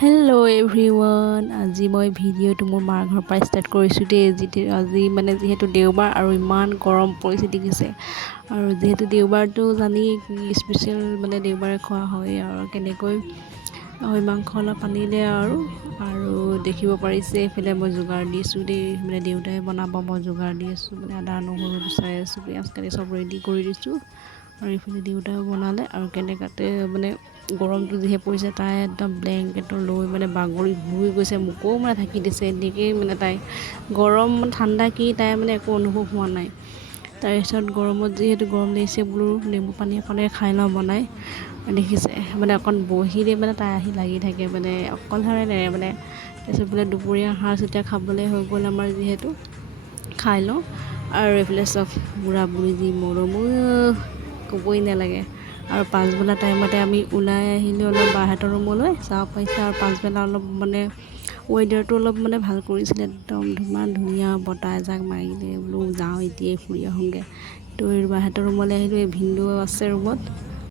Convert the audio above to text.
Hello' everyone, আজি মই ভিডিঅ'টো মোৰ মাৰ ঘৰৰ পৰা ষ্টাৰ্ট কৰিছোঁ দেই। আজি যিহেতু দেওবাৰ আৰু ইমান গৰম পৰিছে দেখিছে। আৰু যিহেতু দেওবাৰটো জানি স্পেচিয়েল দেওবাৰে খোৱা হয় আৰু কেনেকৈ গাহৰি মাংস অলপ আনিলে আৰু দেখিব পাৰিছে এইফালে মই যোগাৰ দিছোঁ দেই। দেউতাই বনাব, মই যোগাৰ দি আছোঁ। আদা নহৰু গুচাই আছোঁ, পিঁয়াজ কাটি চব ৰেডি কৰি দিছোঁ। আৰু এইফালে দেউতাইও বনালে আৰু কেনেকাতে গৰমটো যিহে পৰিছে, তাই একদম ব্লেংকেটৰ লৈ বাগৰি শুই গৈছে। মোকো ঢাকি দিছে। এনেকৈয়ে তাই গৰম ঠাণ্ডা কি তাই একো অনুভৱ হোৱা নাই। তাৰপিছত গৰমত যিহেতু গৰম লাগিছে বোলো নেমু পানী অকণে খাই লওঁ বনাই। দেখিছে অকণ বহিলে তাই আহি লাগি থাকে অকলশৰে নেৰে তাৰপিছত দুপৰীয়া সাঁজ এতিয়া খাবলৈ হৈ গ'ল আমাৰ, যিহেতু খাই লওঁ। আৰু এইফালে চব বুঢ়া বুঢ়ী যি মৰম ক'বই নালাগে। আৰু পাছবেলা টাইমতে আমি ওলাই আহিলোঁ অলপ বাহঁতৰ ৰুমলৈ, চাহ পাইছে। আৰু পাছবেলা অলপ ৱেডাৰটো অলপ ভাল কৰিছিলে, একদম ইমান ধুনীয়া বতাহ এজাক মাৰিলে। বোলো যাওঁ এতিয়াই ফুৰি আহোঁগৈ। তো বাহঁতৰ ৰুমলৈ আহিলোঁ। এই ভিনদেউ আছে ৰুমত,